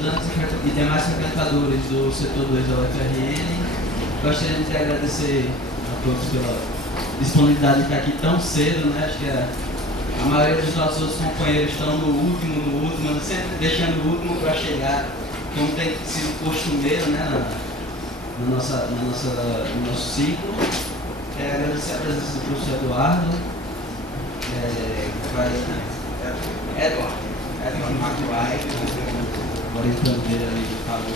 estudantes e demais frequentadores do setor 2 da UFRN. Gostaria de agradecer a todos pela disponibilidade de estar aqui tão cedo, né? Acho que a maioria dos nossos outros companheiros estão no último, sempre deixando o último para chegar, como tem sido costumeiro, né? No nosso ciclo. Quero agradecer a presença do professor Eduardo. Edward McRae, orientando dele ali, falou.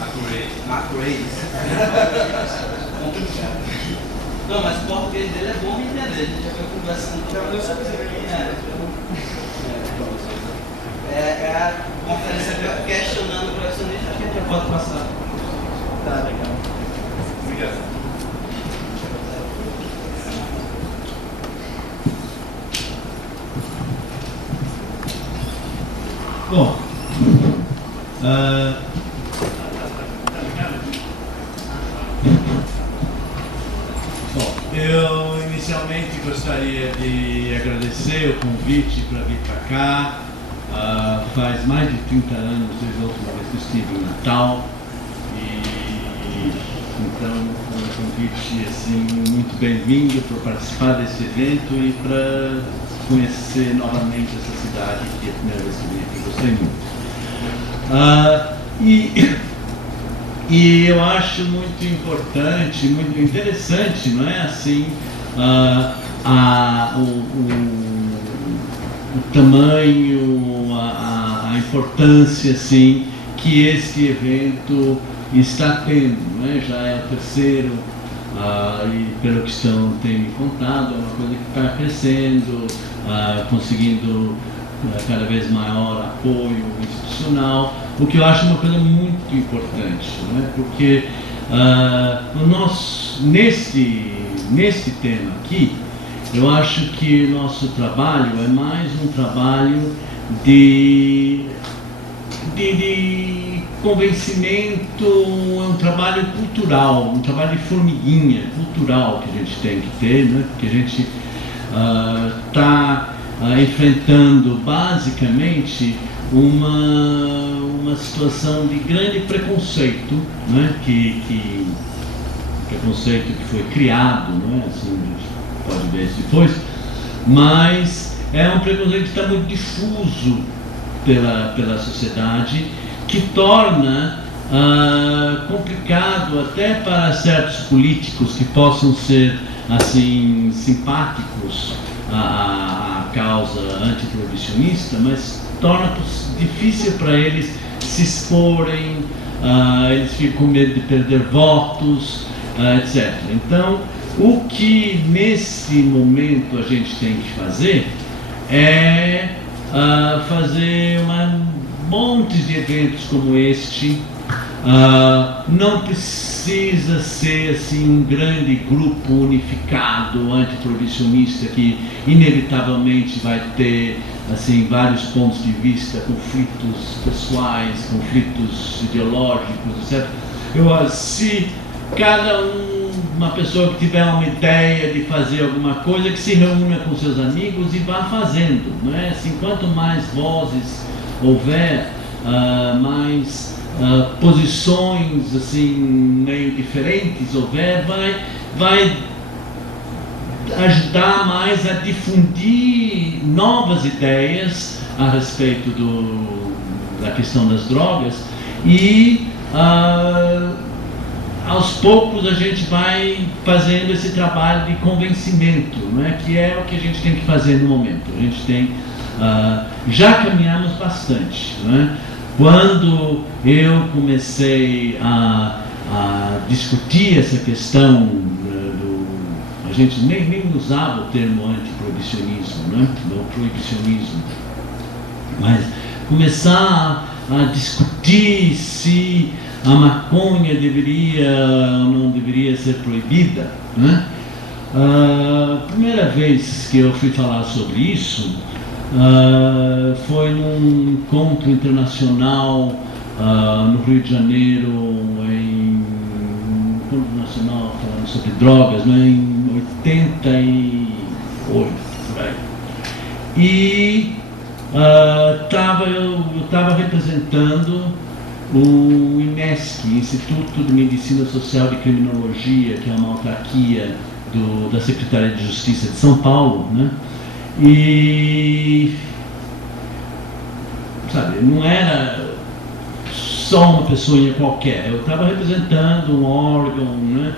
McRae. Complicado. Não, mas o português dele é bom de entender, a gente já foi conversando com ele. A conferência questionando o profissionista, acho que a gente já pode passar. Tá, legal. Obrigado. Bom, eu inicialmente gostaria de agradecer o convite para vir para cá. Faz mais de 30 anos, desde a última vez que estive em Natal, e então foi um convite assim, muito bem-vindo para participar desse evento e para conhecer novamente essa cidade, que é a primeira vez que vim aqui, gostei muito. E eu acho muito importante, muito interessante, não é assim, o tamanho, a importância assim, que esse evento está tendo, não é? Já é o terceiro, e pelo que têm me contado, é uma coisa que está crescendo, conseguindo cada vez maior apoio institucional, o que eu acho uma coisa muito importante, não é? Porque nesse tema aqui, eu acho que o nosso trabalho é mais um trabalho de convencimento, é um trabalho cultural, um trabalho de formiguinha cultural que a gente tem que ter, né? Porque a gente está enfrentando basicamente uma situação de grande preconceito, né? Que preconceito que foi criado, né? Assim, a gente pode ver isso depois, mas é um preconceito que está muito difuso pela sociedade, que torna complicado até para certos políticos que possam ser assim simpáticos à causa antiproibicionista, mas torna difícil para eles se exporem, eles ficam com medo de perder votos, etc. Então, o que nesse momento a gente tem que fazer é fazer um monte de eventos como este. Não precisa ser assim um grande grupo unificado antiproibicionista que inevitavelmente vai ter assim vários pontos de vista, conflitos pessoais, conflitos ideológicos, etc. Se cada uma pessoa que tiver uma ideia de fazer alguma coisa, que se reúna com seus amigos e vá fazendo, não é? Assim, quanto mais vozes houver, mais posições assim meio diferentes houver, vai ajudar mais a difundir novas ideias a respeito da questão das drogas, e aos poucos a gente vai fazendo esse trabalho de convencimento, não é? Que é o que a gente tem que fazer no momento. A gente tem, já caminhamos bastante, não é? Quando eu comecei a discutir essa questão, a gente nem usava o termo antiproibicionismo, né? Não proibicionismo, mas começar a discutir se a maconha deveria ou não deveria ser proibida, né? A primeira vez que eu fui falar sobre isso foi num encontro internacional no Rio de Janeiro, um encontro nacional falando sobre drogas, né, em 88, por aí. E eu estava representando o IMESC, Instituto de Medicina Social de Criminologia, que é uma autarquia da Secretaria de Justiça de São Paulo, né? E, sabe, não era só uma pessoa qualquer, eu estava representando um órgão, né?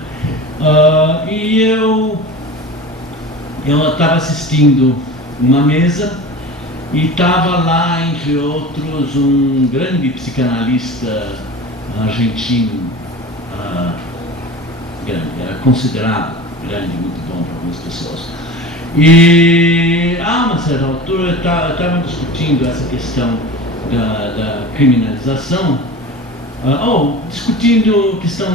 E eu estava assistindo uma mesa e estava lá, entre outros, um grande psicanalista argentino, grande, era considerado grande, muito bom para algumas pessoas. E a uma certa altura estava discutindo essa questão da criminalização, discutindo a questão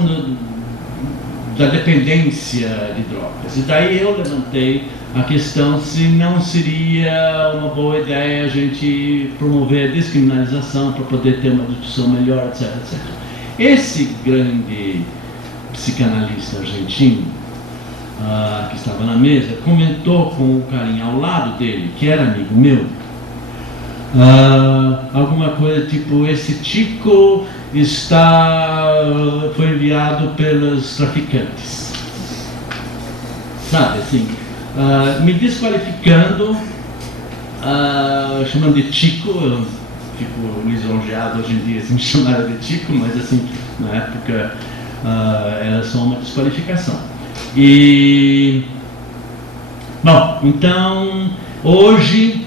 da dependência de drogas. E daí eu levantei a questão se não seria uma boa ideia a gente promover a descriminalização para poder ter uma discussão melhor, etc, etc. Esse grande psicanalista argentino, que estava na mesa, comentou com o carinha ao lado dele, que era amigo meu, alguma coisa tipo: esse Chico foi enviado pelos traficantes, sabe, assim, me desqualificando, chamando de Chico. Eu fico lisonjeado hoje em dia se me chamarem de Chico, mas assim, na época era só uma desqualificação. E, bom, então, hoje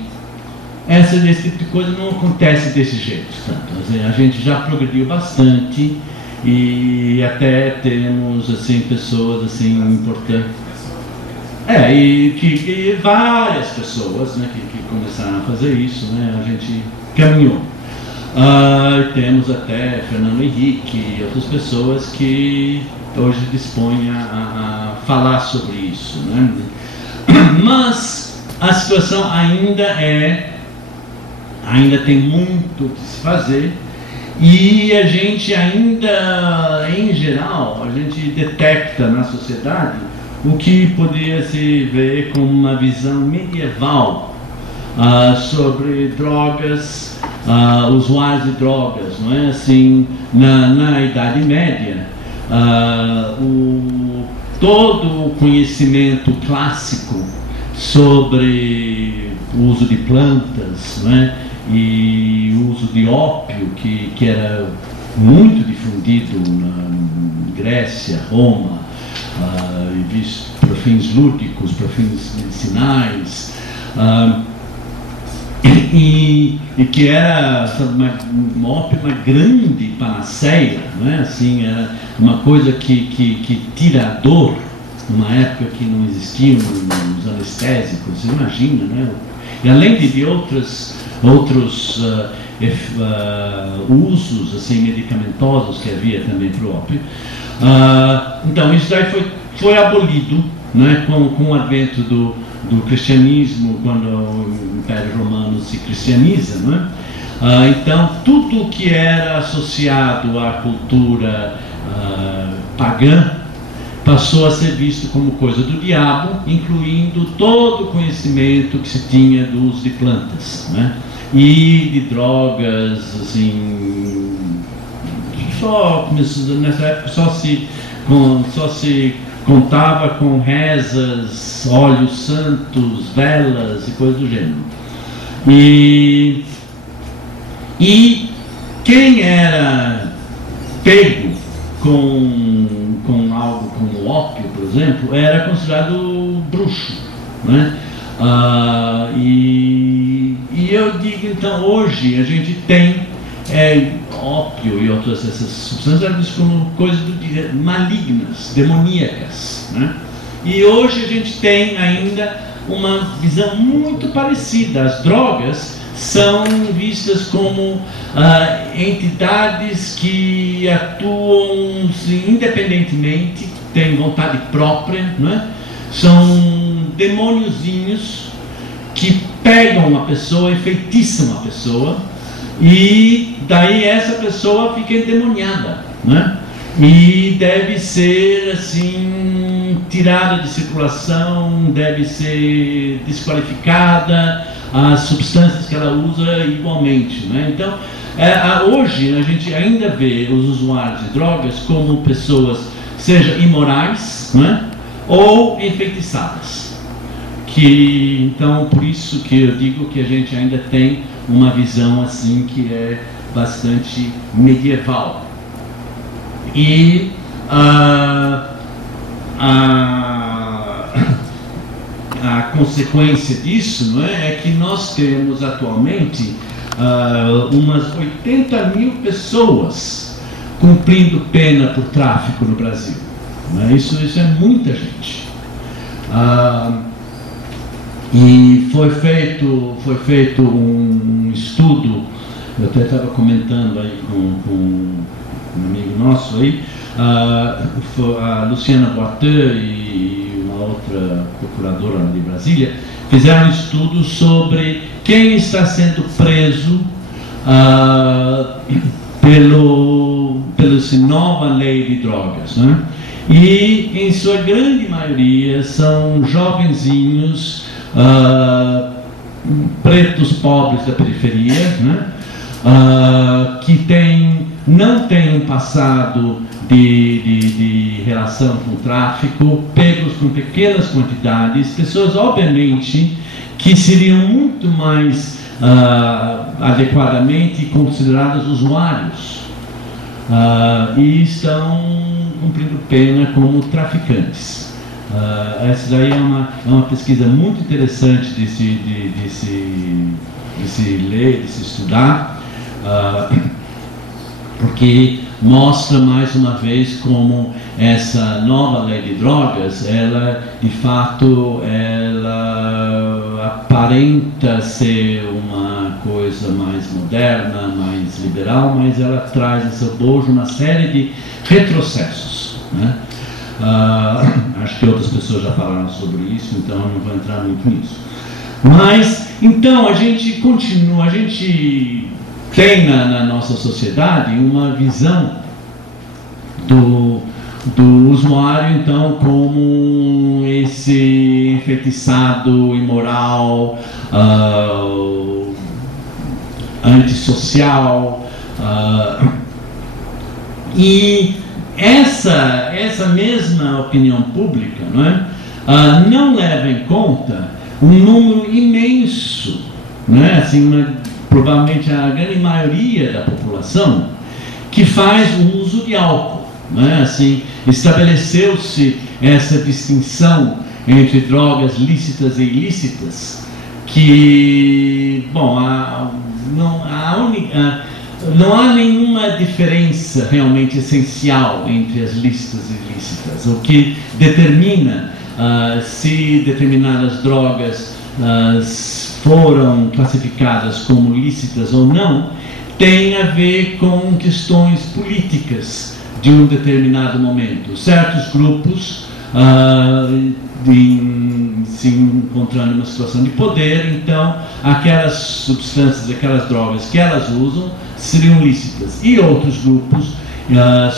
esse tipo de coisa não acontece desse jeito, tanto. A gente já progrediu bastante e até temos, assim, pessoas, assim, importantes. E várias pessoas, né, que começaram a fazer isso, né, a gente caminhou. Temos até Fernando Henrique e outras pessoas que hoje dispõem a falar sobre isso, né? Mas a situação ainda tem muito que se fazer, e a gente ainda, em geral, a gente detecta na sociedade o que poderia se ver como uma visão medieval sobre drogas, usuários de drogas, não é? Assim, na Idade Média, todo o conhecimento clássico sobre o uso de plantas, não é? E o uso de ópio, que era muito difundido na Grécia, Roma, visto para fins lúdicos, para fins medicinais, e que era, sabe, um ópio, uma grande panaceia, não é? Assim, era uma coisa que tira a dor, numa época que não existiam os anestésicos, imagina, né? E além de outros usos, assim, medicamentosos que havia também para o ópio. Então isso daí foi abolido, né, com o advento do cristianismo, quando o Império Romano se cristianiza, né? Então tudo que era associado à cultura pagã passou a ser visto como coisa do diabo, incluindo todo o conhecimento que se tinha do uso de plantas, né? E de drogas, assim, nessa época só se contava com rezas, óleos santos, velas e coisas do gênero. E quem era pego com algo como ópio, por exemplo, era considerado bruxo, né? E eu digo, então, hoje a gente tem ópio e outras essas substâncias vistas como coisas malignas, demoníacas, né? E hoje a gente tem ainda uma visão muito parecida. As drogas são vistas como entidades que atuam independentemente, têm vontade própria, né? São demôniozinhos que pegam uma pessoa, enfeitiçam a pessoa, e daí essa pessoa fica endemoniada, né? E deve ser, assim, tirada de circulação, deve ser desqualificada, as substâncias que ela usa igualmente, né? Então, hoje a gente ainda vê os usuários de drogas como pessoas, seja imorais, né, ou enfeitiçadas. Então, por isso que eu digo que a gente ainda tem uma visão assim que é bastante medieval. E a consequência disso, não é que nós temos atualmente umas 80 mil pessoas cumprindo pena por tráfico no Brasil. Não é? Isso é muita gente. E foi feito um estudo, eu até estava comentando aí com um amigo nosso aí, a Luciana Boateux e uma outra procuradora de Brasília fizeram um estudo sobre quem está sendo preso pela nova lei de drogas, né? E em sua grande maioria são jovenzinhos pretos pobres da periferia, né? Que não têm um passado de relação com o tráfico, pegos com pequenas quantidades, pessoas obviamente que seriam muito mais adequadamente consideradas usuários e estão cumprindo pena como traficantes. Essa daí é uma pesquisa muito interessante de se ler, de se estudar, porque mostra mais uma vez como essa nova lei de drogas, ela de fato aparenta ser uma coisa mais moderna, mais liberal, mas ela traz em seu bojo uma série de retrocessos, né? Acho que outras pessoas já falaram sobre isso, então eu não vou entrar muito nisso. Mas, então, a gente tem na nossa sociedade uma visão do usuário, então, como esse enfeitiçado, imoral, antissocial, e essa mesma opinião pública, não é? Não leva em conta um número imenso, não é? Assim, provavelmente a grande maioria da população que faz o uso de álcool, não é? Assim, estabeleceu-se essa distinção entre drogas lícitas e ilícitas, que, bom, não há nenhuma diferença realmente essencial entre as lícitas e ilícitas. O que determina se determinadas drogas foram classificadas como lícitas ou não tem a ver com questões políticas de um determinado momento. Certos grupos se encontrando em uma situação de poder, então aquelas substâncias, aquelas drogas que elas usam seriam lícitas, e outros grupos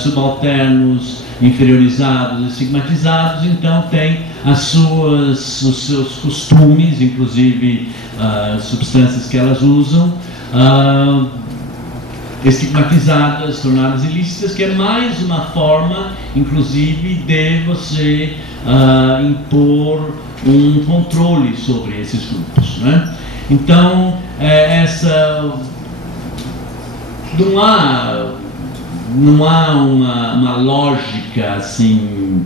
subalternos, inferiorizados, estigmatizados, então têm os seus costumes, inclusive substâncias que elas usam, estigmatizadas, tornadas ilícitas, que é mais uma forma, inclusive, de você impor um controle sobre esses grupos, né? Então, não há uma lógica assim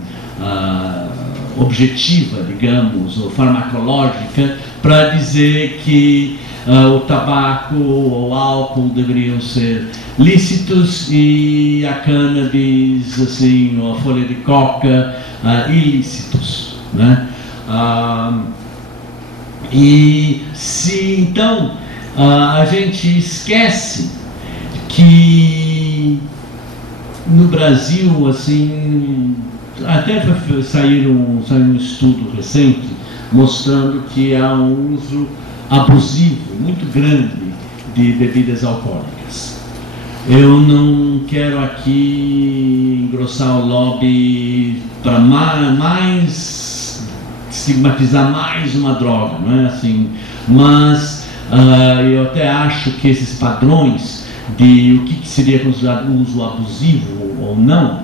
objetiva, digamos, ou farmacológica para dizer que o tabaco ou o álcool deveriam ser lícitos e a cannabis, assim, ou a folha de coca ilícitos, né? E se então a gente esquece que no Brasil, assim, até saiu um estudo recente mostrando que há um uso abusivo muito grande de bebidas alcoólicas. Eu não quero aqui engrossar o lobby para mais estigmatizar mais uma droga, não é assim? Mas eu até acho que esses padrões de o que seria considerado uso abusivo ou não,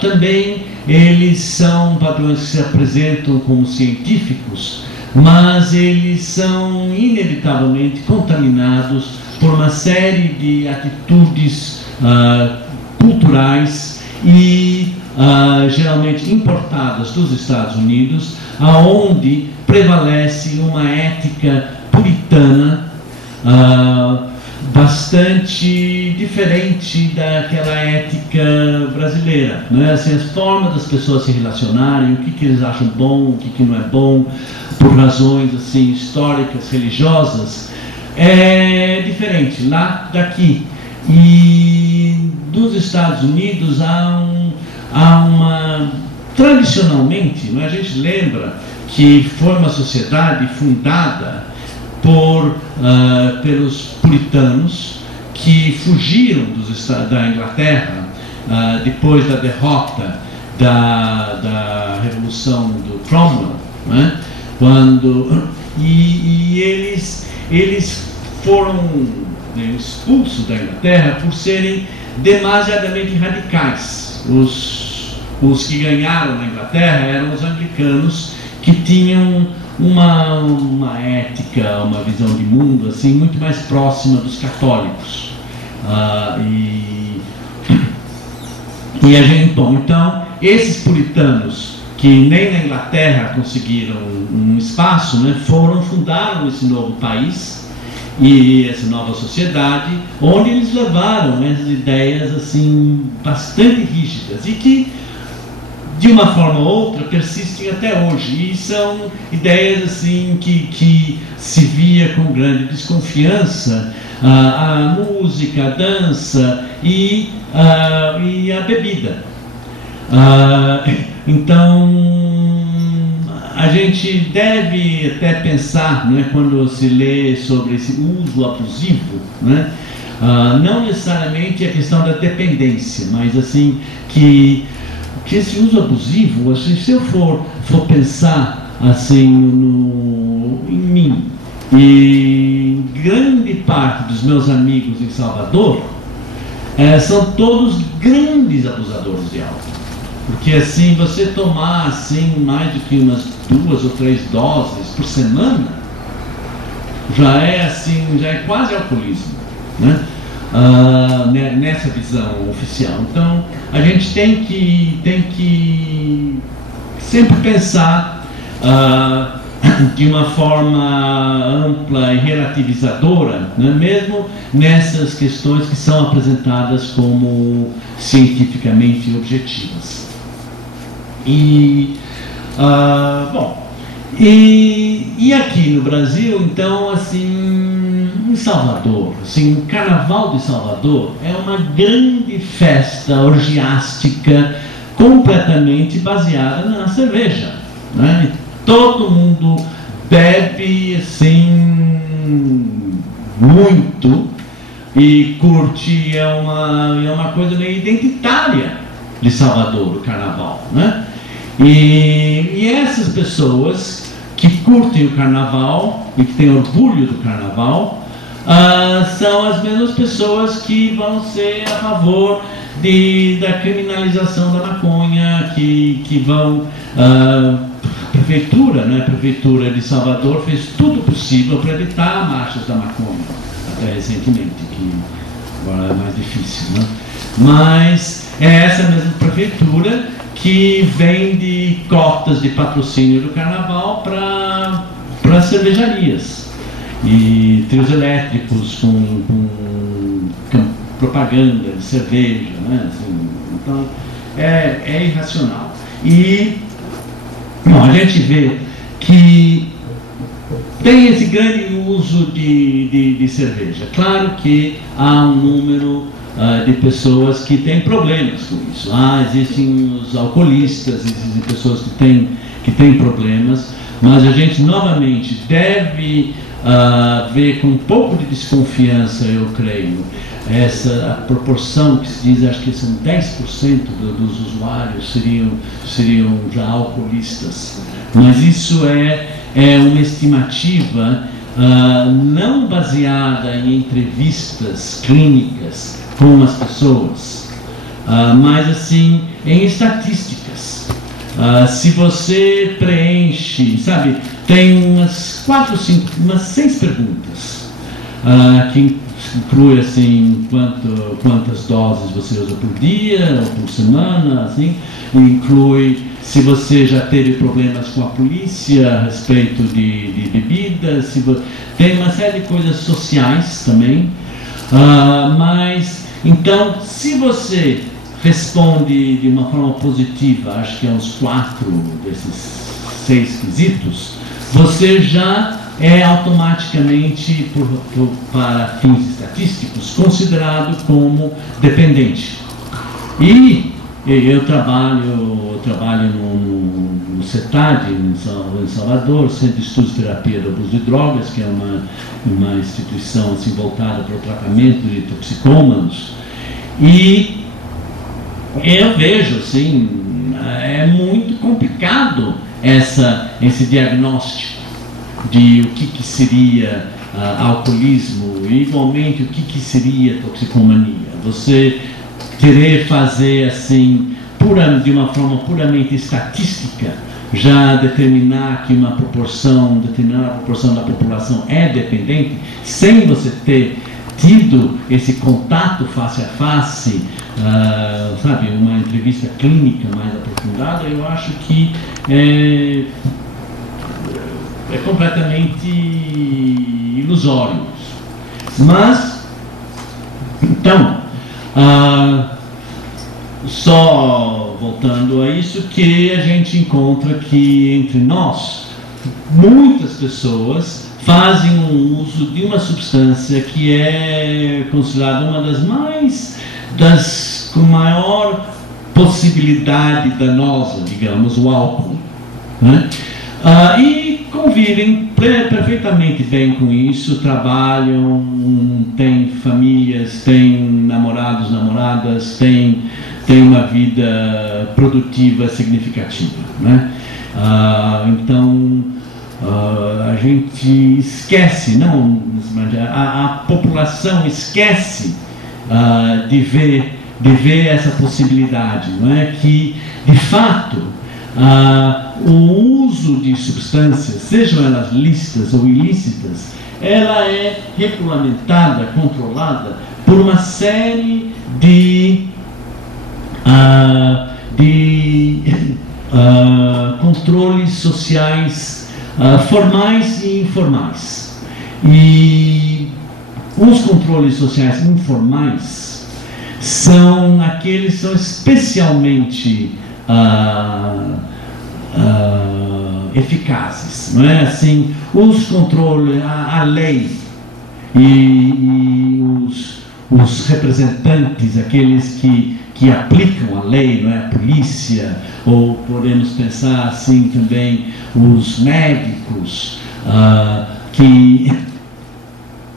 também eles são padrões que se apresentam como científicos, mas eles são inevitavelmente contaminados por uma série de atitudes culturais e geralmente importadas dos Estados Unidos, aonde prevalece uma ética puritana bastante diferente daquela ética brasileira, não é? Assim, as formas das pessoas se relacionarem, o que eles acham bom, o que não é bom, por razões assim históricas, religiosas, é diferente lá daqui. E nos Estados Unidos há uma, tradicionalmente, não é? A gente lembra que foi uma sociedade fundada pelos puritanos que fugiram da Inglaterra depois da derrota da Revolução do Cromwell, né? Eles foram expulsos da Inglaterra por serem demasiadamente radicais. Os que ganharam na Inglaterra eram os anglicanos, que tinham uma ética, uma visão de mundo assim muito mais próxima dos católicos. E a gente, bom, então esses puritanos que nem na Inglaterra conseguiram um espaço, né, fundaram esse novo país e essa nova sociedade, onde eles levaram essas ideias assim bastante rígidas e que de uma forma ou outra persistem até hoje, e são ideias assim que se via com grande desconfiança a música, a dança e a bebida. Então a gente deve até pensar, né, quando se lê sobre esse uso abusivo, né, não necessariamente a questão da dependência, mas assim que esse uso abusivo, assim, se eu for pensar assim em mim e grande parte dos meus amigos em Salvador, são todos grandes abusadores de álcool, porque assim você tomar assim mais do que umas 2 ou 3 doses por semana já é quase alcoolismo, né? Nessa visão oficial. Então a gente tem que sempre pensar de uma forma ampla e relativizadora, né? Mesmo nessas questões que são apresentadas como cientificamente objetivas. E aqui no Brasil, então, assim, em Salvador, assim, o Carnaval de Salvador é uma grande festa orgiástica completamente baseada na cerveja, né? Todo mundo bebe, assim, muito e curte, é uma coisa meio identitária de Salvador, o Carnaval, né? E essas pessoas que curtem o Carnaval e que têm orgulho do Carnaval são as mesmas pessoas que vão ser a favor da criminalização da maconha, que vão... A Prefeitura de Salvador fez tudo possível para evitar marchas da maconha, até recentemente, que agora é mais difícil, né? Mas é essa mesma prefeitura que vende cotas de patrocínio do Carnaval para cervejarias e trios elétricos com propaganda de cerveja, né? Assim, então é irracional. E bom, a gente vê que tem esse grande uso de cerveja. Claro que há um número de pessoas que têm problemas com isso. Existem os alcoolistas, existem pessoas que têm problemas, mas a gente novamente deve ver com um pouco de desconfiança, eu creio, a proporção que se diz, acho que são 10% dos usuários seriam já alcoolistas, mas isso é uma estimativa não baseada em entrevistas clínicas com as pessoas, mas assim em estatísticas. Se você preenche, sabe, tem umas 4, 5, umas 6 perguntas que inclui assim quantas doses você usa por dia ou por semana, assim, inclui se você já teve problemas com a polícia a respeito de bebidas, tem uma série de coisas sociais também, mas então se você responde de uma forma positiva, acho que é uns 4 desses 6 quesitos, você já é automaticamente, para fins estatísticos, considerado como dependente. E eu trabalho no CETAD, em Salvador, Centro de Estudos de Terapia do Abuso de Drogas, que é uma instituição assim, voltada para o tratamento de toxicômanos. E eu vejo, assim, é muito complicado esse diagnóstico de o que seria alcoolismo e igualmente o que seria toxicomania. Você querer fazer assim, de uma forma puramente estatística, já determinar que determinada proporção da população é dependente, sem você ter tido esse contato face a face, sabe, uma entrevista clínica mais aprofundada, eu acho que é completamente ilusório. Mas, então, só voltando a isso, que a gente encontra que entre nós, muitas pessoas fazem um uso de uma substância que é considerada uma com maior possibilidade danosa, digamos, o álcool, né? E convivem perfeitamente bem com isso, trabalham, têm famílias, têm namorados, namoradas, têm uma vida produtiva significativa, né? Então, a gente esquece, a população esquece de ver essa possibilidade, não é? Que, de fato, o uso de substâncias, sejam elas lícitas ou ilícitas, ela é regulamentada, controlada por uma série de controles sociais formais e informais. E os controles sociais informais são aqueles que são especialmente eficazes, não é? Assim, os controles, a lei e os representantes, aqueles que aplicam a lei, não é? A polícia, ou podemos pensar assim também os médicos, que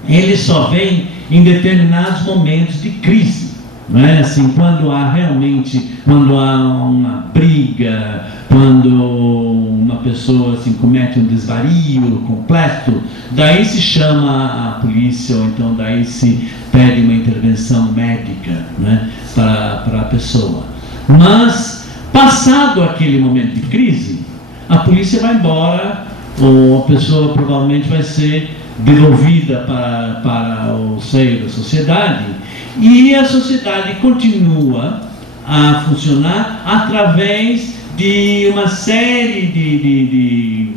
eles só vêm em determinados momentos de crise, não é? Assim, quando há uma briga, quando uma pessoa assim, comete um desvario completo, daí se chama a polícia, ou então daí se pede uma intervenção médica, né, para a pessoa. Mas, passado aquele momento de crise, a polícia vai embora, ou a pessoa provavelmente vai ser devolvida para o seio da sociedade, e a sociedade continua a funcionar através de uma série de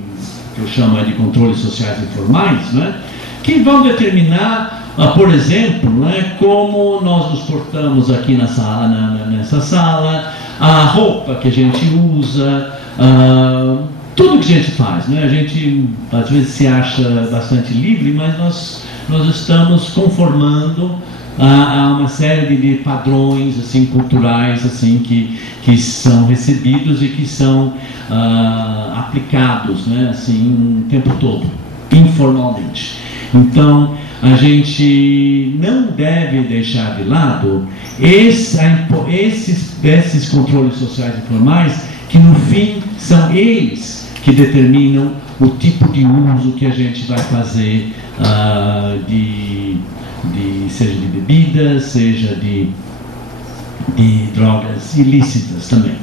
que eu chamo de controles sociais informais, né, que vão determinar, por exemplo, né, como nós nos portamos aqui nessa sala, a roupa que a gente usa, tudo que a gente faz, né? A gente às vezes se acha bastante livre, mas nós estamos conformando a uma série de padrões assim, culturais assim, que são recebidos e que são aplicados, né, assim, o tempo todo, informalmente. Então, a gente não deve deixar de lado esses controles sociais informais, que no fim são eles que determinam o tipo de uso que a gente vai fazer, seja de bebidas, seja de drogas ilícitas também.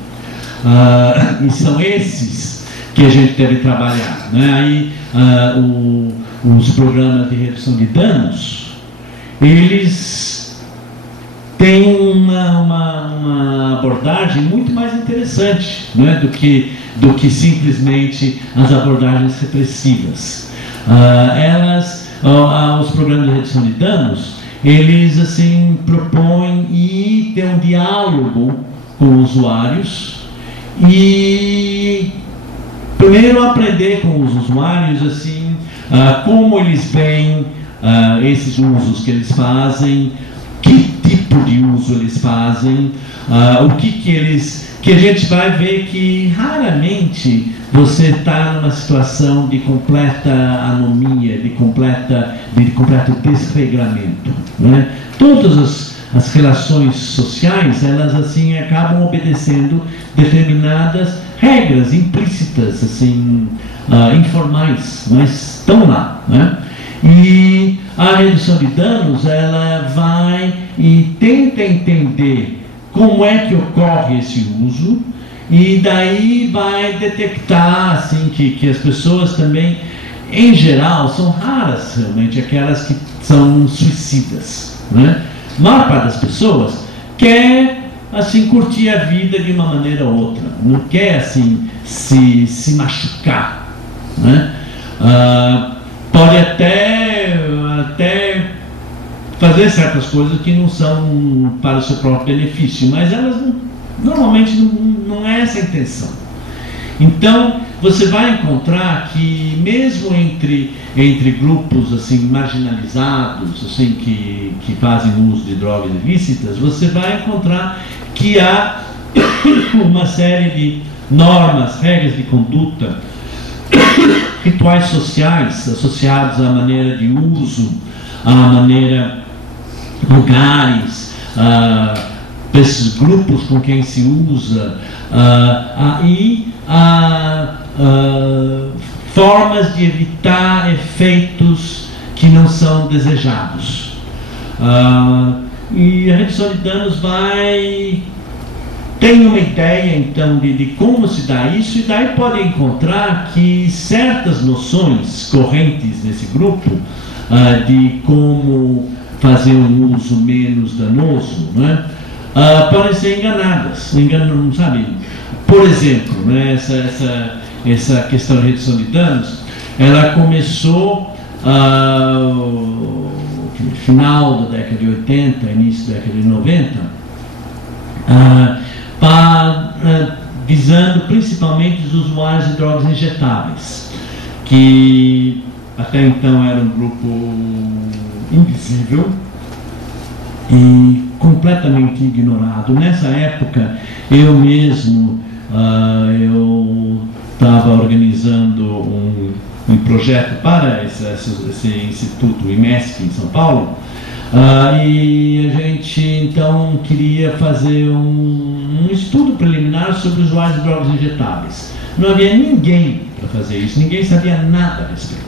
E são esses que a gente deve trabalhar, né? Aí os programas de redução de danos, eles têm uma abordagem muito mais interessante, né, do que simplesmente as abordagens repressivas. Os programas de redução de danos, eles assim propõem e ter um diálogo com os usuários e primeiro aprender com os usuários assim como eles veem esses usos que eles fazem, que tipo de uso eles fazem, o que a gente vai ver que raramente você está numa situação de completa anomia, de completo desregramento, né? Todas as relações sociais, elas assim acabam obedecendo determinadas regras implícitas, assim, informais, mas estão lá, né? E a redução de danos, ela vai e tenta entender como é que ocorre esse uso, e daí vai detectar assim, que as pessoas também, em geral, são raras realmente aquelas que são suicidas, né? A maior parte das pessoas quer assim, curtir a vida de uma maneira ou outra, não quer assim, se machucar, né? Pode até fazer certas coisas que não são para o seu próprio benefício, mas elas normalmente não é essa a intenção. Então você vai encontrar que mesmo entre grupos assim marginalizados, assim que fazem uso de drogas ilícitas, você vai encontrar que há uma série de normas, regras de conduta, rituais sociais associados à maneira de uso, à maneira, lugares, esses grupos com quem se usa, e formas de evitar efeitos que não são desejados. E a redução de danos tem uma ideia então de como se dá isso, e daí pode encontrar que certas noções correntes nesse grupo de como fazer um uso menos danoso, né, podem ser enganadas, sabe? Por exemplo, né, essa questão de redução de danos, ela começou no final da década de 80, início da década de 90, visando principalmente os usuários de drogas injetáveis, que até então era um grupo invisível e completamente ignorado. Nessa época, eu mesmo estava organizando um projeto para esse instituto, o IMESC, em São Paulo, e a gente então queria fazer um estudo preliminar sobre usuários de drogas injetáveis. Não havia ninguém para fazer isso, ninguém sabia nada a respeito.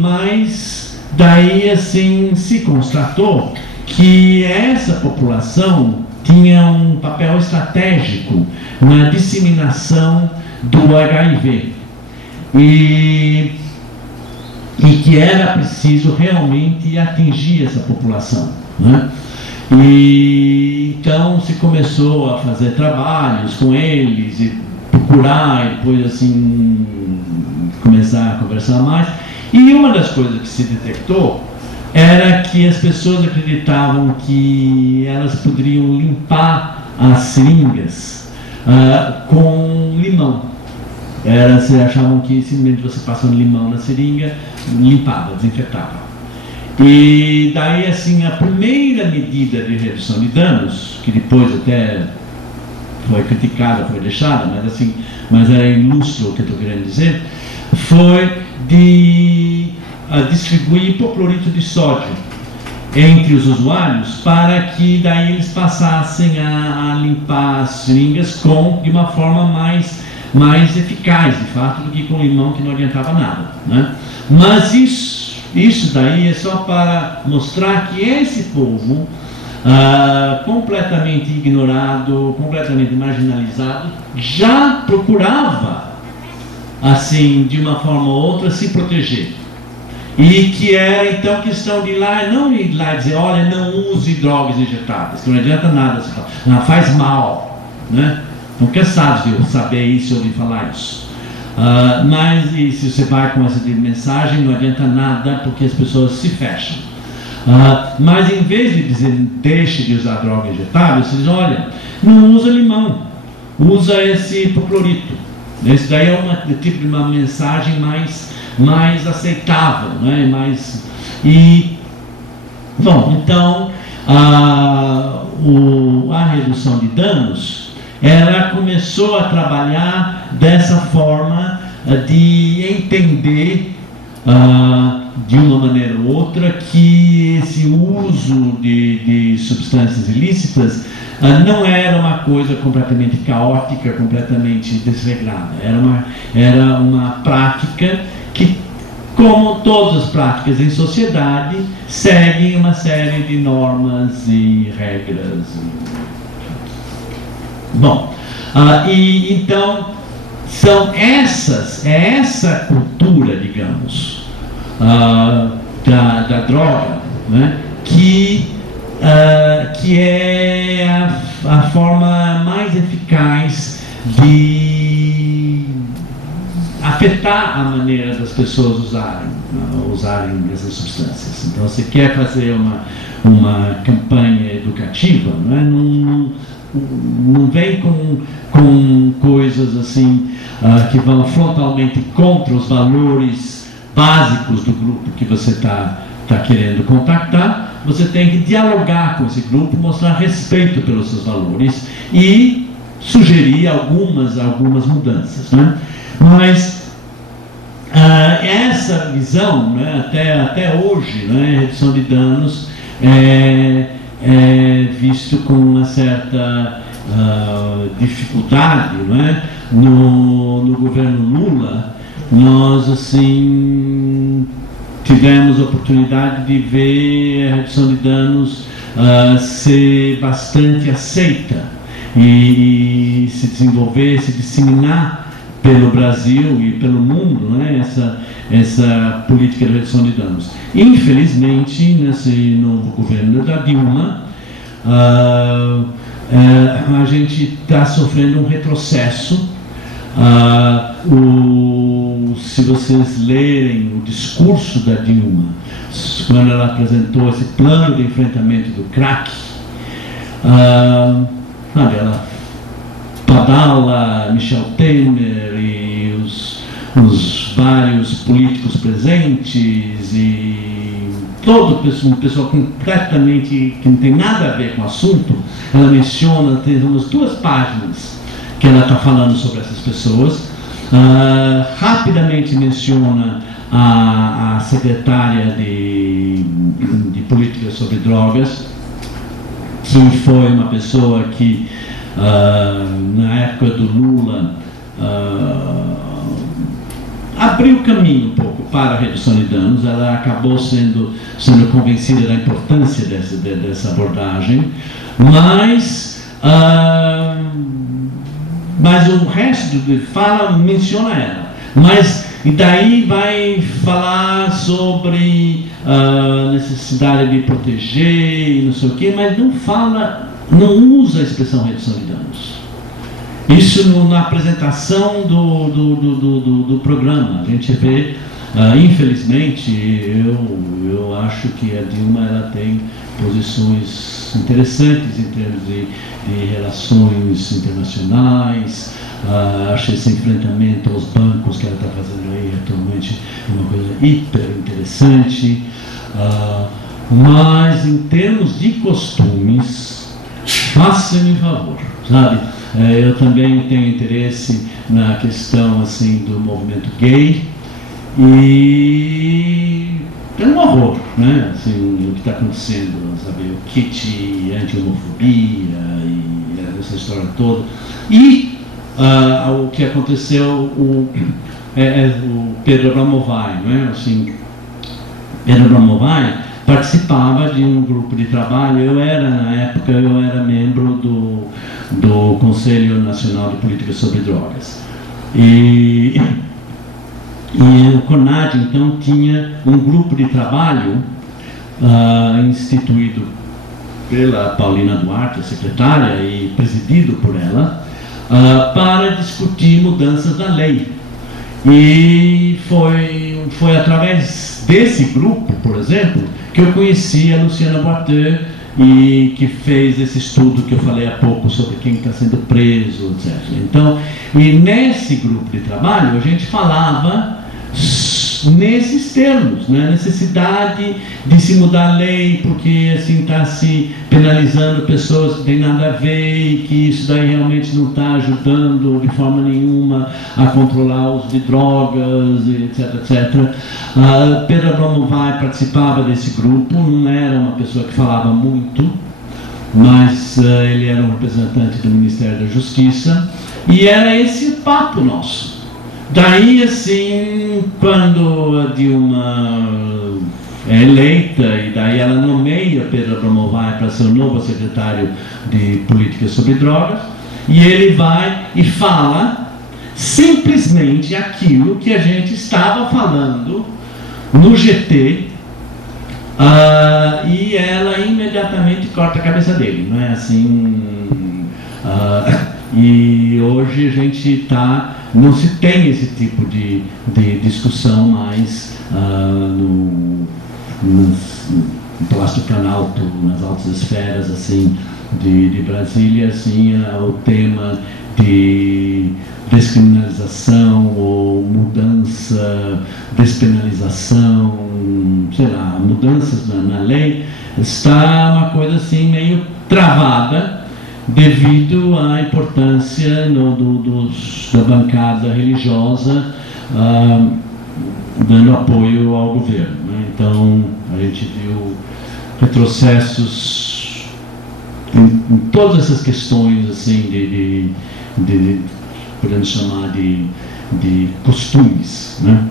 Mas daí assim se constatou que essa população tinha um papel estratégico na disseminação do HIV e que era preciso realmente atingir essa população, né? E então se começou a fazer trabalhos com eles e procurar, e depois assim começar a conversar mais. E uma das coisas que se detectou era que as pessoas acreditavam que elas poderiam limpar as seringas com limão. Se achavam que simplesmente você passando limão na seringa limpava, desinfetava. E daí assim a primeira medida de redução de danos, que depois até foi criticada, foi deixada, mas era ilustre o que eu estou querendo dizer, foi de distribuir hipoclorito de sódio entre os usuários, para que daí eles passassem a limpar as seringas de uma forma mais eficaz, de fato, do que com limão, que não adiantava nada, né? Mas isso daí é só para mostrar que esse povo, completamente ignorado, completamente marginalizado, já procurava, assim, de uma forma ou outra, se proteger. E que era então questão de ir lá, não ir lá e dizer, olha, não use drogas injetáveis, que não adianta nada, não faz mal, né? Estão cansados de saber isso, ouvir falar isso. Mas e se você vai com essa mensagem, não adianta nada, porque as pessoas se fecham. Mas em vez de dizer, deixe de usar drogas injetáveis, você diz, olha, não usa limão, usa esse hipoclorito. Esse daí é um tipo de uma mensagem mais aceitável, né? Bom, então a redução de danos, ela começou a trabalhar dessa forma de entender de uma maneira ou outra que esse uso de substâncias ilícitas não era uma coisa completamente caótica, completamente desregrada. Era uma prática que, como todas as práticas em sociedade, seguem uma série de normas e regras. Bom, e então é essa cultura, digamos, da droga, né, que é a forma mais eficaz de afetar a maneira das pessoas usarem essas substâncias. Então, você quer fazer uma campanha educativa, não vem com coisas assim que vão frontalmente contra os valores básicos do grupo que você está querendo contactar. Você tem que dialogar com esse grupo, mostrar respeito pelos seus valores e sugerir algumas mudanças, né? Mas essa visão, né, até hoje, né, redução de danos é visto com uma certa dificuldade, né? No governo Lula, nós assim tivemos a oportunidade de ver a redução de danos ser bastante aceita e se desenvolver, se disseminar pelo Brasil e pelo mundo, né, essa política de redução de danos. Infelizmente, nesse novo governo da Dilma, a gente está sofrendo um retrocesso. Se vocês lerem o discurso da Dilma, quando ela apresentou esse plano de enfrentamento do crack, ela, Padala, Michel Temer e os vários políticos presentes e todo um pessoal completamente que não tem nada a ver com o assunto, ela menciona, tem umas 2 páginas que ela está falando sobre essas pessoas. Rapidamente menciona a secretária de política sobre drogas, que foi uma pessoa que na época do Lula abriu o caminho um pouco para a redução de danos. Ela acabou sendo convencida da importância dessa abordagem, mas o resto de fala menciona ela. E daí vai falar sobre a necessidade de proteger e não sei o quê, mas não usa a expressão redução de danos. Isso na apresentação do programa. A gente vê, infelizmente, eu acho que a Dilma ela tem posições interessantes em termos de relações internacionais. Acho esse enfrentamento aos bancos que ela está fazendo aí atualmente uma coisa hiper interessante. Mas em termos de costumes, faça-me um favor, sabe? Eu também tenho interesse na questão assim do movimento gay E é um horror, né? Assim, o que está acontecendo, sabe? O kit anti-homofobia e essa história toda. E o que aconteceu, o Pedro Abramovay, né? Assim, Pedro Abramovay participava de um grupo de trabalho. Na época, eu era membro do Conselho Nacional de Política sobre Drogas. E o CONAD, então, tinha um grupo de trabalho instituído pela Paulina Duarte, a secretária, e presidido por ela, para discutir mudanças da lei. E foi através desse grupo, por exemplo, que eu conheci a Luciana Boiteux, e que fez esse estudo que eu falei há pouco sobre quem está sendo preso, etc. Então, e nesse grupo de trabalho a gente falava nesses termos, né? A necessidade de se mudar a lei, porque assim está se penalizando pessoas que têm nada a ver, e que isso daí realmente não está ajudando de forma nenhuma a controlar o uso de drogas, etc, etc. Pedro Abramovay participava desse grupo, não era uma pessoa que falava muito, mas ele era um representante do Ministério da Justiça, e era esse o papo nosso. Daí, assim, quando a Dilma é eleita, e daí ela nomeia Pedro Abramovay para ser o novo secretário de Política sobre Drogas, e ele vai e fala simplesmente aquilo que a gente estava falando no GT, e ela imediatamente corta a cabeça dele, não é assim? E hoje a gente não se tem esse tipo de discussão mais no Palácio Planalto, nas altas esferas assim, de Brasília, assim, o tema de descriminalização ou mudança, despenalização, sei lá, mudanças na lei, está uma coisa assim meio travada, devido à importância da bancada religiosa dando apoio ao governo, né? Então, a gente viu retrocessos em todas essas questões assim, podemos chamar de costumes, né?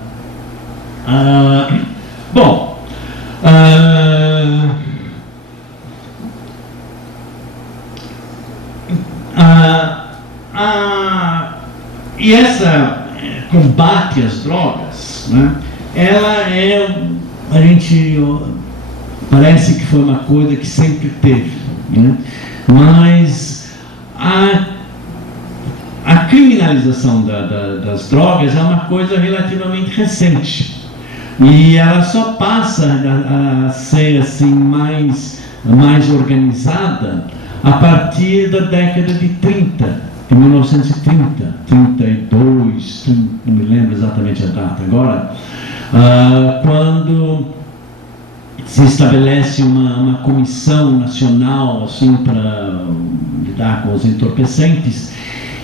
Bom, e essa combate às drogas, né, ela parece que foi uma coisa que sempre teve, né, mas a criminalização das drogas é uma coisa relativamente recente, e ela só passa a ser assim mais organizada a partir da década de 30, de 1930, 32, não me lembro exatamente a data agora, quando se estabelece uma comissão nacional assim, para lidar com os entorpecentes,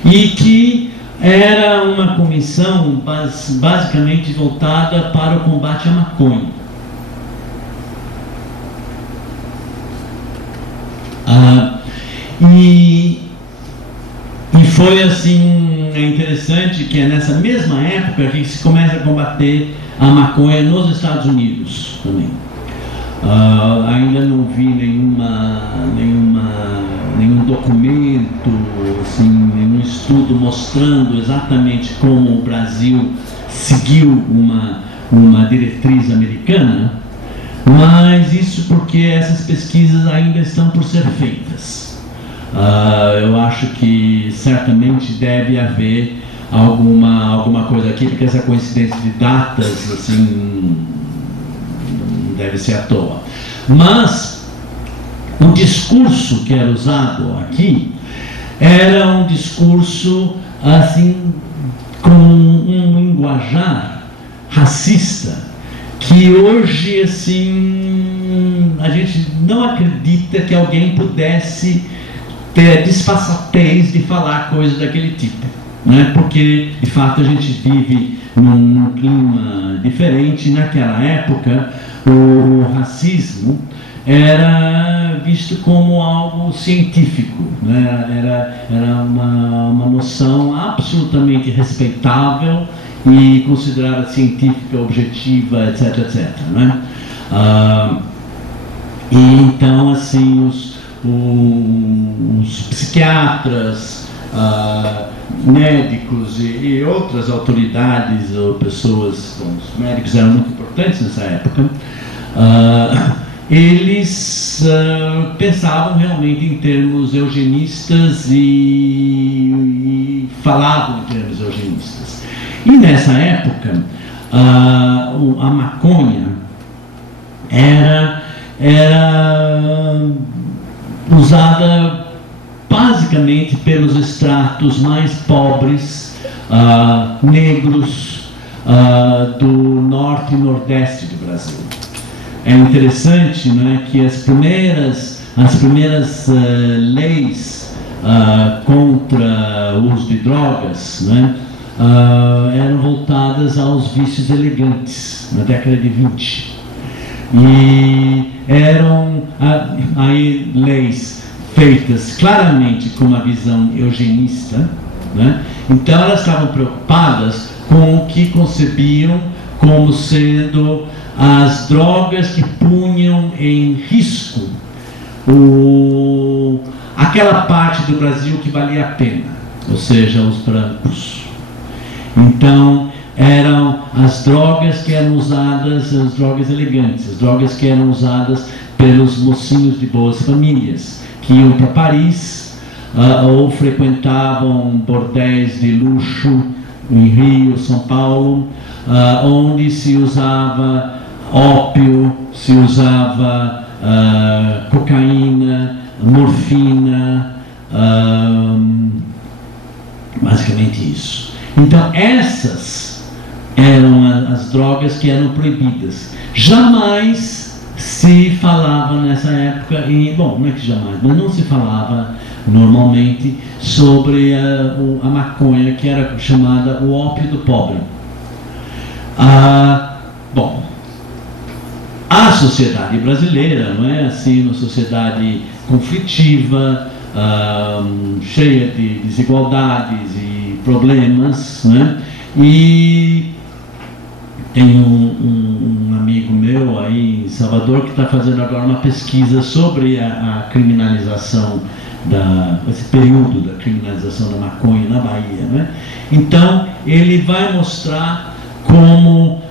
e que era uma comissão basicamente voltada para o combate à maconha. E foi assim, é interessante que é nessa mesma época que se começa a combater a maconha nos Estados Unidos também. Ainda não vi nenhum documento, assim, nenhum estudo mostrando exatamente como o Brasil seguiu uma diretriz americana, mas isso porque essas pesquisas ainda estão por ser feitas. Eu acho que certamente deve haver alguma coisa aqui, porque essa coincidência de datas assim não deve ser à toa. Mas o discurso que era usado aqui era um discurso assim com um linguajar racista, que hoje assim a gente não acredita que alguém pudesse ter a desfaçatez de falar coisas daquele tipo, né? Porque de fato a gente vive num clima diferente. Naquela época o racismo era visto como algo científico, né? Era uma noção absolutamente respeitável e considerada científica, objetiva, etc, etc, né? E então, assim, os psiquiatras, médicos e outras autoridades ou pessoas, os médicos eram muito importantes nessa época, eles pensavam realmente em termos eugenistas e falavam em termos eugenistas. E nessa época, a maconha era usada basicamente pelos estratos mais pobres, negros, do norte e nordeste do Brasil. É interessante, né, que as primeiras leis contra o uso de drogas, né, eram voltadas aos vícios elegantes, na década de 20. E eram aí leis feitas claramente com uma visão eugenista, né? Então elas estavam preocupadas com o que concebiam como sendo as drogas que punham em risco aquela parte do Brasil que valia a pena, ou seja, os brancos. Então eram as drogas que eram usadas, as drogas elegantes, as drogas que eram usadas pelos mocinhos de boas famílias, que iam para Paris, ou frequentavam bordéis de luxo em Rio, São Paulo, onde se usava ópio, se usava cocaína, morfina, basicamente isso. Então essas eram as drogas que eram proibidas. Jamais se falava nessa época, bom, não é que jamais, mas não se falava normalmente sobre a maconha, que era chamada o ópio do pobre. Bom, a sociedade brasileira, não é assim, uma sociedade conflitiva, cheia de desigualdades e problemas, né? E tem um amigo meu aí em Salvador que está fazendo agora uma pesquisa sobre a criminalização, esse período da criminalização da maconha na Bahia, né? Então ele vai mostrar como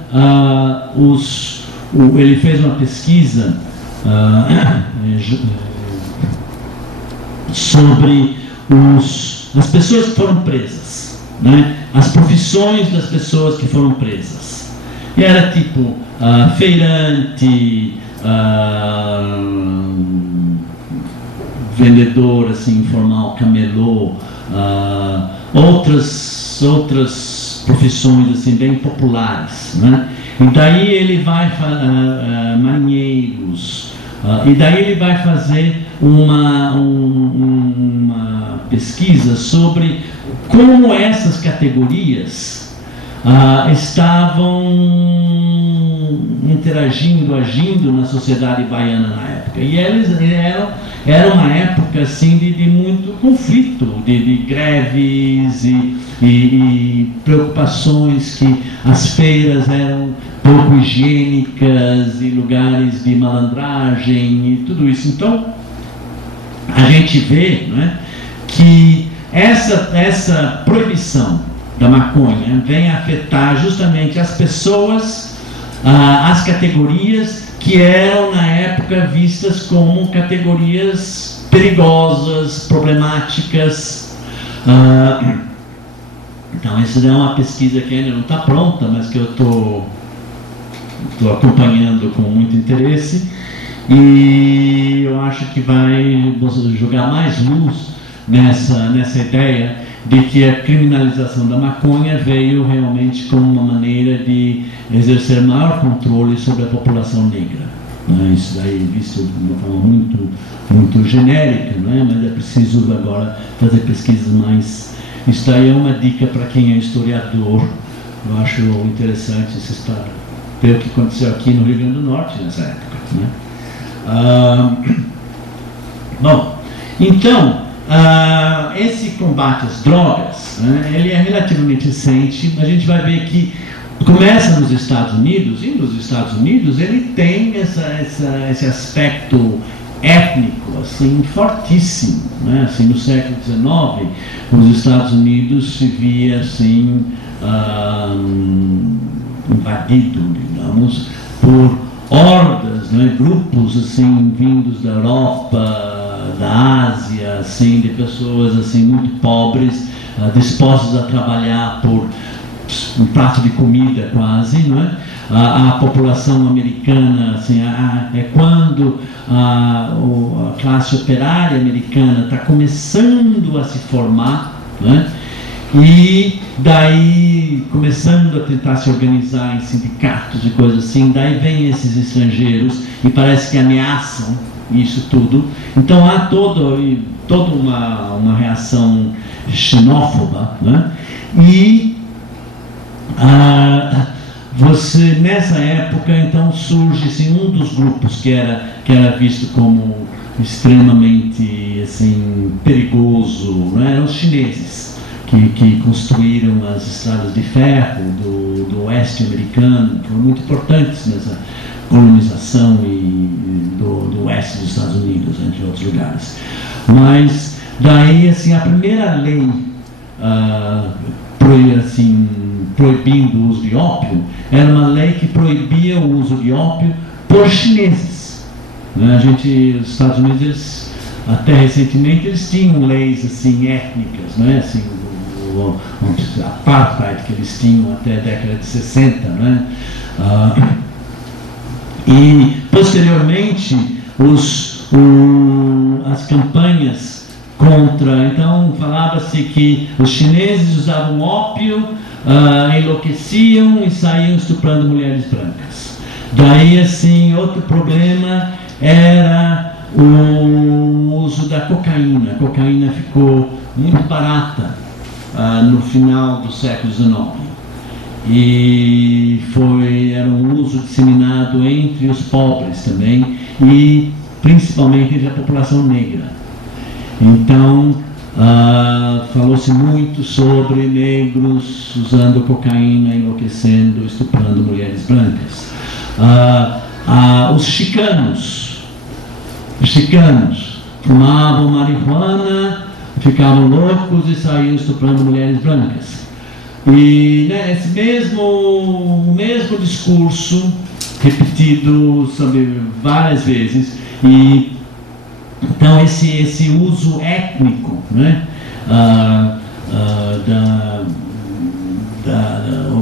ele fez uma pesquisa sobre as pessoas que foram presas, né? As profissões das pessoas que foram presas. E era tipo feirante, vendedor assim, informal, camelô, outras profissões assim, bem populares, né? E daí ele vai marinheiros, e daí ele vai fazer uma pesquisa sobre como essas categorias estavam interagindo, agindo na sociedade baiana na época. E era uma época assim, de muito conflito, de greves e preocupações, que as feiras eram pouco higiênicas e lugares de malandragem e tudo isso. Então a gente vê, né, que essa proibição da maconha vem afetar justamente as pessoas, as categorias que eram na época vistas como categorias perigosas, problemáticas. Então essa é uma pesquisa que ainda não está pronta, mas que eu estou acompanhando com muito interesse, e eu acho que vai jogar mais luz nessa ideia de que a criminalização da maconha veio realmente como uma maneira de exercer maior controle sobre a população negra, né? Isso daí visto de uma forma muito genérica, né? Mas é preciso agora fazer pesquisas mais isso daí é uma dica para quem é historiador. Eu acho interessante essa história, ver o que aconteceu aqui no Rio Grande do Norte nessa época, né? Bom, então, esse combate às drogas, né, ele é relativamente recente. A gente vai ver que começa nos Estados Unidos, e nos Estados Unidos ele tem esse aspecto étnico, assim, fortíssimo, né? Assim, no século XIX, os Estados Unidos se via, assim, invadido, digamos, por hordas, né? Grupos, assim, vindos da Europa, da Ásia, assim, de pessoas, assim, muito pobres, dispostas a trabalhar por um prato de comida quase, não é? A população americana, assim, é quando a classe operária americana está começando a se formar, né? E daí começando a tentar se organizar em sindicatos e coisas assim, daí vem esses estrangeiros e parece que ameaçam isso tudo. Então há toda uma reação xenófoba, né? E você, nessa época, então, surge assim, um dos grupos que era visto como extremamente, assim, perigoso, né? Eram os chineses, que construíram as estradas de ferro do oeste americano, que foram muito importantes nessa colonização do oeste dos Estados Unidos, entre outros lugares. Mas, daí, assim, a primeira lei proibindo o uso de ópio, era uma lei que proibia o uso de ópio por chineses, né? Os Estados Unidos, eles, até recentemente, eles tinham leis, assim, étnicas, né? Assim, o apartheid que eles tinham até a década de 60, né? E posteriormente as campanhas contra, então falava-se que os chineses usavam ópio, enlouqueciam e saíam estuprando mulheres brancas. Daí, assim, outro problema era o uso da cocaína. A cocaína ficou muito barata no final do século XIX e era um uso disseminado entre os pobres também e principalmente entre a população negra. Então, falou-se muito sobre negros usando cocaína, enlouquecendo, estuprando mulheres brancas. Os chicanos fumavam marihuana, ficavam loucos e saíam estuprando mulheres brancas. E, né, o mesmo discurso repetido várias vezes. E então esse uso étnico, né,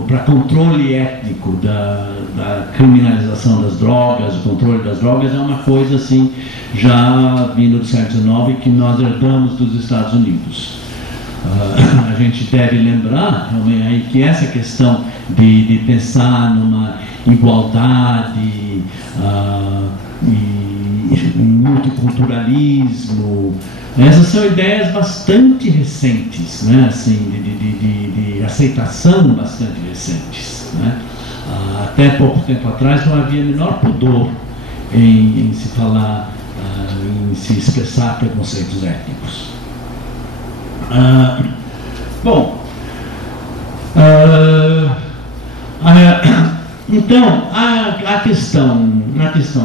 para controle étnico da criminalização das drogas, o controle das drogas é uma coisa assim já vindo do século XIX que nós herdamos dos Estados Unidos. A gente deve lembrar também aí que essa questão de pensar numa igualdade multiculturalismo, essas são ideias bastante recentes, né? Assim, de aceitação bastante recentes, né? Até pouco tempo atrás não havia menor pudor em se falar, em se expressar preconceitos étnicos. Então, a questão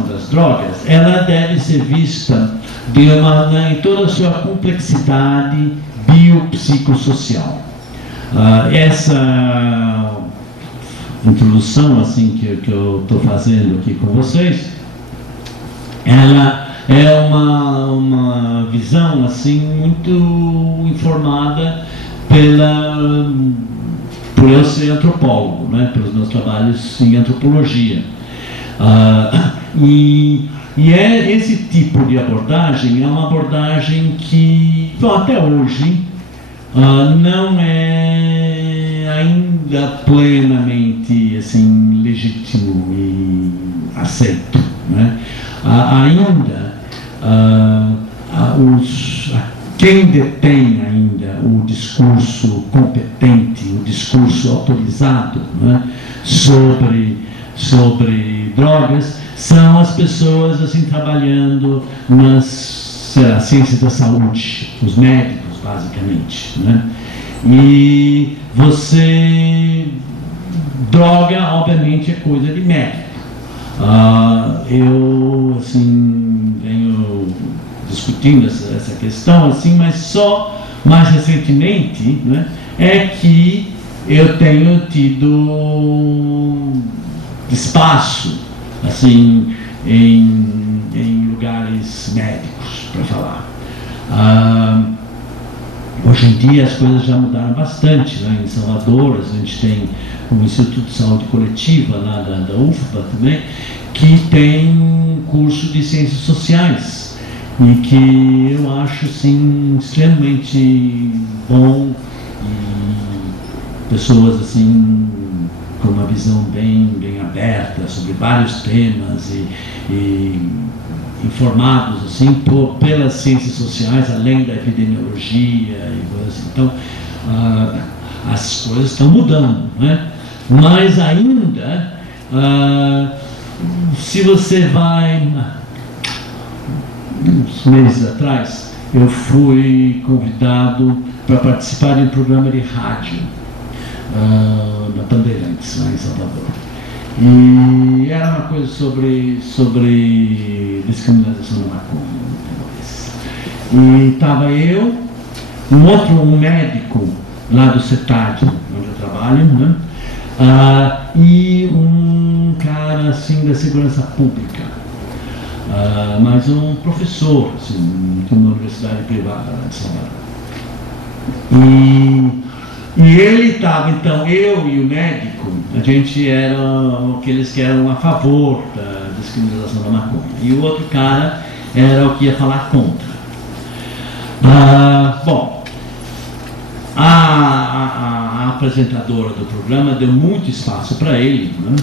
das drogas, ela deve ser vista em toda a sua complexidade biopsicossocial. Essa introdução assim, que eu estou fazendo aqui com vocês, ela é uma visão assim, muito informada por eu ser antropólogo, né, pelos meus trabalhos em antropologia. E esse tipo de abordagem é uma abordagem que, até hoje, não é ainda plenamente assim, legítimo e aceito, né? Ainda quem detém ainda o discurso competente, o discurso autorizado, né, sobre drogas, são as pessoas assim trabalhando nas ciências da saúde, os médicos basicamente, né? E droga obviamente é coisa de médico. Eu assim venho discutindo essa questão assim, mas só mais recentemente, né, é que eu tenho tido espaço assim em lugares médicos para falar. Hoje em dia as coisas já mudaram bastante, né? Em Salvador a gente tem o Instituto de Saúde Coletiva lá da UFBA também, que tem curso de Ciências Sociais e que eu acho assim extremamente bom, e pessoas assim com uma visão bem aberta sobre vários temas e informados assim pelas ciências sociais, além da epidemiologia e coisas assim. Então as coisas estão mudando, né? Mas ainda se você vai, uns meses atrás eu fui convidado para participar de um programa de rádio na Bandeirantes, lá em Salvador. E era uma coisa sobre descriminalização da maconha. E estava eu, um médico lá do CETAD, onde eu trabalho, né? E um cara assim da segurança pública, mas um professor assim, de uma universidade privada lá de Salvador. E ele estava, então, eu e o médico, a gente era aqueles que eram a favor da descriminalização da maconha. E o outro cara era o que ia falar contra. Bom, a apresentadora do programa deu muito espaço para ele, né?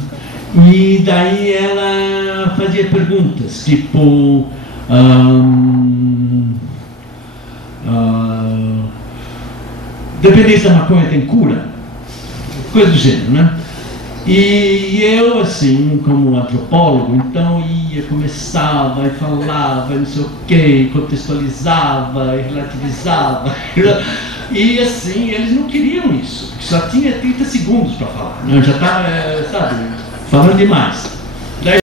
E daí ela fazia perguntas, tipo... dependência da maconha tem cura? Coisa do gênero, né? E eu, assim, como antropólogo, então começava e falava, não sei o quê, contextualizava e relativizava. E assim, eles não queriam isso, porque só tinha 30 segundos para falar. Eu já estava, sabe, falando demais.